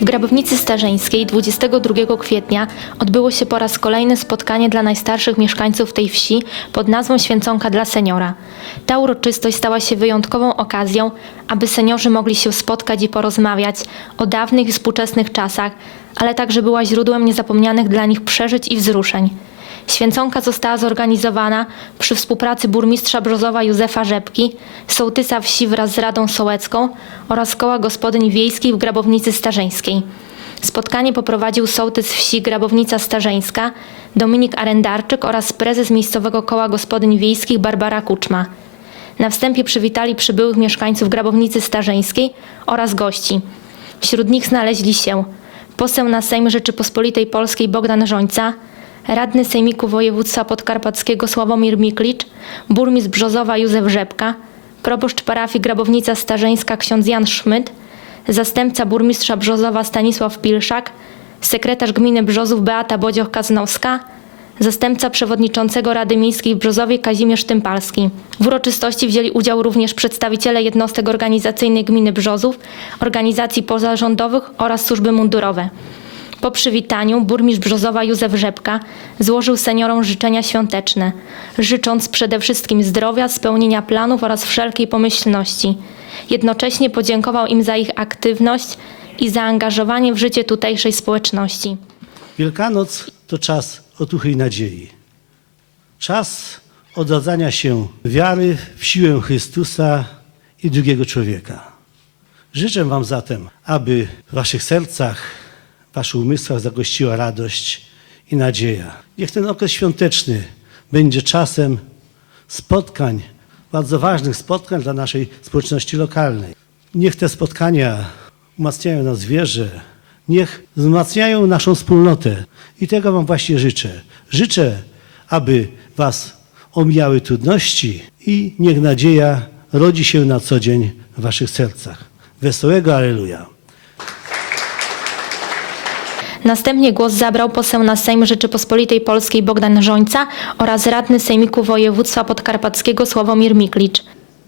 Grabownicy Starzeńskiej 22 kwietnia odbyło się po raz kolejny spotkanie dla najstarszych mieszkańców tej wsi pod nazwą Święconka dla Seniora. Ta uroczystość stała się wyjątkową okazją, aby seniorzy mogli się spotkać i porozmawiać o dawnych i współczesnych czasach, ale także była źródłem niezapomnianych dla nich przeżyć i wzruszeń. Święconka została zorganizowana przy współpracy burmistrza Brzozowa Józefa Rzepki, sołtysa wsi wraz z Radą Sołecką oraz Koła Gospodyń Wiejskich w Grabownicy Starzeńskiej. Spotkanie poprowadził sołtys wsi Grabownica Starzeńska Dominik Arendarczyk oraz prezes miejscowego Koła Gospodyń Wiejskich Barbara Kuczma. Na wstępie przywitali przybyłych mieszkańców Grabownicy Starzeńskiej oraz gości. Wśród nich znaleźli się poseł na Sejm Rzeczypospolitej Polskiej Bogdan Żońca, radny Sejmiku Województwa Podkarpackiego Sławomir Miklicz, burmistrz Brzozowa Józef Rzepka, proboszcz parafii Grabownica Starzeńska ksiądz Jan Szmyt, zastępca burmistrza Brzozowa Stanisław Pilszak, sekretarz gminy Brzozów Beata Bodzioch-Kaznowska, zastępca przewodniczącego Rady Miejskiej w Brzozowie Kazimierz Tympalski. W uroczystości wzięli udział również przedstawiciele jednostek organizacyjnych gminy Brzozów, organizacji pozarządowych oraz służby mundurowe. Po przywitaniu burmistrz Brzozowa Józef Rzepka złożył seniorom życzenia świąteczne, życząc przede wszystkim zdrowia, spełnienia planów oraz wszelkiej pomyślności. Jednocześnie podziękował im za ich aktywność i zaangażowanie w życie tutejszej społeczności. Wielkanoc to czas otuchy i nadziei. Czas odradzania się wiary w siłę Chrystusa i drugiego człowieka. Życzę Wam zatem, aby w Waszych sercach, Waszych umysłach zagościła radość i nadzieja. Niech ten okres świąteczny będzie czasem spotkań, bardzo ważnych spotkań dla naszej społeczności lokalnej. Niech te spotkania umacniają nas wierze, niech wzmacniają naszą wspólnotę. I tego Wam właśnie życzę. Życzę, aby Was omijały trudności i niech nadzieja rodzi się na co dzień w Waszych sercach. Wesołego Aleluja. Następnie głos zabrał poseł na Sejm Rzeczypospolitej Polskiej Bogdan Żońca oraz radny Sejmiku Województwa Podkarpackiego Sławomir Miklicz.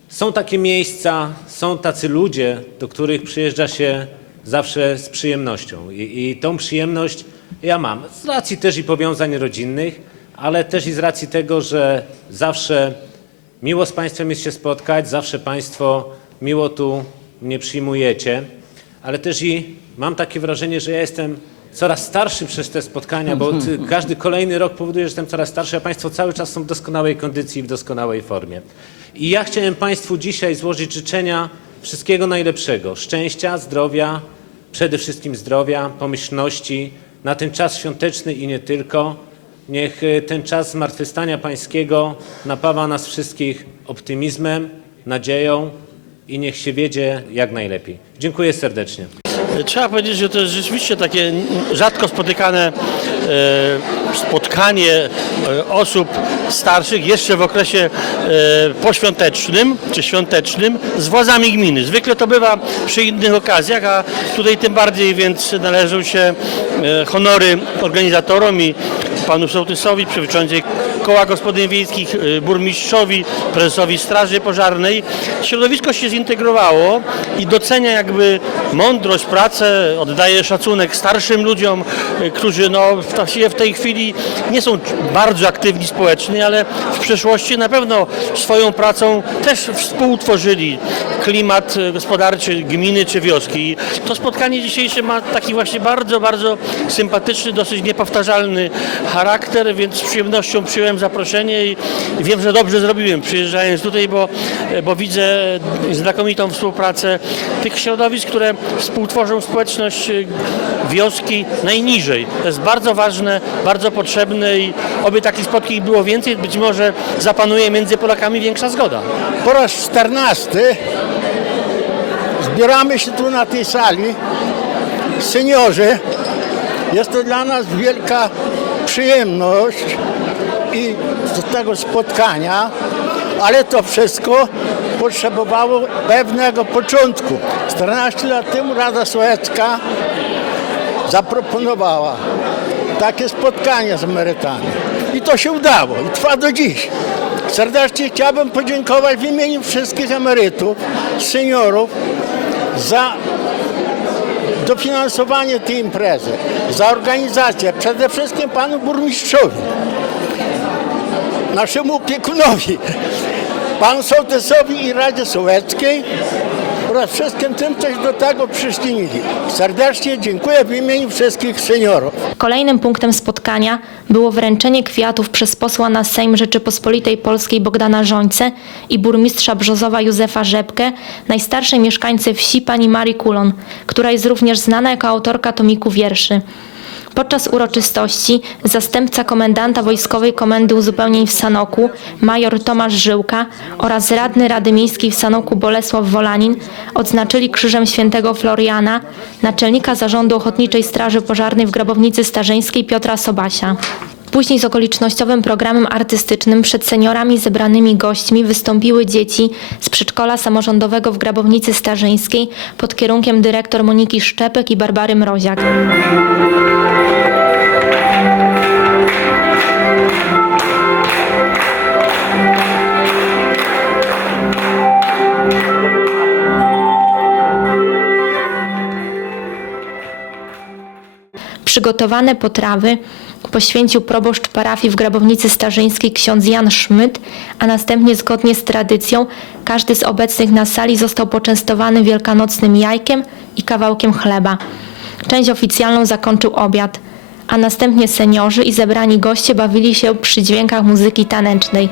Są takie miejsca, są tacy ludzie, do których przyjeżdża się zawsze z przyjemnością. I, I tą przyjemność ja mam. Z racji też i powiązań rodzinnych, ale też i z racji tego, że zawsze miło z Państwem jest się spotkać, zawsze Państwo miło tu mnie przyjmujecie, ale też i mam takie wrażenie, że ja jestem coraz starszy przez te spotkania, bo ty- każdy kolejny rok powoduje, że jestem coraz starszy, a Państwo cały czas są w doskonałej kondycji i w doskonałej formie. I ja chciałem Państwu dzisiaj złożyć życzenia wszystkiego najlepszego, szczęścia, zdrowia, przede wszystkim zdrowia, pomyślności na ten czas świąteczny i nie tylko. Niech e, ten czas zmartwychwstania Pańskiego napawa nas wszystkich optymizmem, nadzieją i niech się wiedzie jak najlepiej. Dziękuję serdecznie. Trzeba powiedzieć, że to jest rzeczywiście takie rzadko spotykane e, spotkanie e, osób starszych jeszcze w okresie e, poświątecznym czy świątecznym z władzami gminy. Zwykle to bywa przy innych okazjach, a tutaj tym bardziej więc należą się honory organizatorom i panu sołtysowi, przewodniczącej Koła Gospodyń Wiejskich, y, burmistrzowi, prezesowi Straży Pożarnej. Środowisko się zintegrowało i docenia jakby mądrość, pracę, oddaje szacunek starszym ludziom, y, którzy no, w tej chwili nie są bardzo aktywni społecznie, ale w przeszłości na pewno swoją pracą też współtworzyli klimat y, gospodarczy gminy czy wioski. To spotkanie dzisiejsze ma taki właśnie bardzo, bardzo sympatyczny, dosyć niepowtarzalny charakter, więc z przyjemnością przyjąłem zaproszenie i wiem, że dobrze zrobiłem przyjeżdżając tutaj, bo, bo widzę znakomitą współpracę tych środowisk, które współtworzą społeczność y, wioski najniżej. To jest bardzo ważne, bardzo potrzebne i oby takich spotkań było więcej, być może zapanuje między Polakami większa zgoda. Po raz czternasty zbieramy się tu na tej sali, seniorzy. Jest to dla nas wielka przyjemność i z tego spotkania, ale to wszystko potrzebowało pewnego początku. 14 lat temu Rada Sołecka zaproponowała takie spotkanie z emerytami. I to się udało i trwa do dziś. Serdecznie chciałbym podziękować w imieniu wszystkich emerytów, seniorów za dofinansowanie tej imprezy, za organizację, przede wszystkim panu burmistrzowi, naszemu opiekunowi, panu sołtysowi i Radzie Sołeckiej oraz wszystkim tym, coś do tego przyczynili. Serdecznie dziękuję w imieniu wszystkich seniorów. Kolejnym punktem spotkania było wręczenie kwiatów przez posła na Sejm Rzeczypospolitej Polskiej Bogdana Żońce i burmistrza Brzozowa Józefa Rzepkę najstarszej mieszkańcy wsi pani Marii Kulon, która jest również znana jako autorka tomiku wierszy. Podczas uroczystości zastępca komendanta Wojskowej Komendy Uzupełnień w Sanoku, major Tomasz Żyłka oraz radny Rady Miejskiej w Sanoku Bolesław Wolanin odznaczyli Krzyżem Świętego Floriana naczelnika Zarządu Ochotniczej Straży Pożarnej w Grabownicy Starzyńskiej Piotra Sobasia. Później z okolicznościowym programem artystycznym przed seniorami zebranymi gośćmi wystąpiły dzieci z przedszkola samorządowego w Grabownicy Starzyńskiej pod kierunkiem dyrektor Moniki Szczepek i Barbary Mroziak. Przygotowane potrawy poświęcił proboszcz parafii w Grabownicy Starzyńskiej ksiądz Jan Szmyt, a następnie zgodnie z tradycją każdy z obecnych na sali został poczęstowany wielkanocnym jajkiem i kawałkiem chleba. Część oficjalną zakończył obiad, a następnie seniorzy i zebrani goście bawili się przy dźwiękach muzyki tanecznej.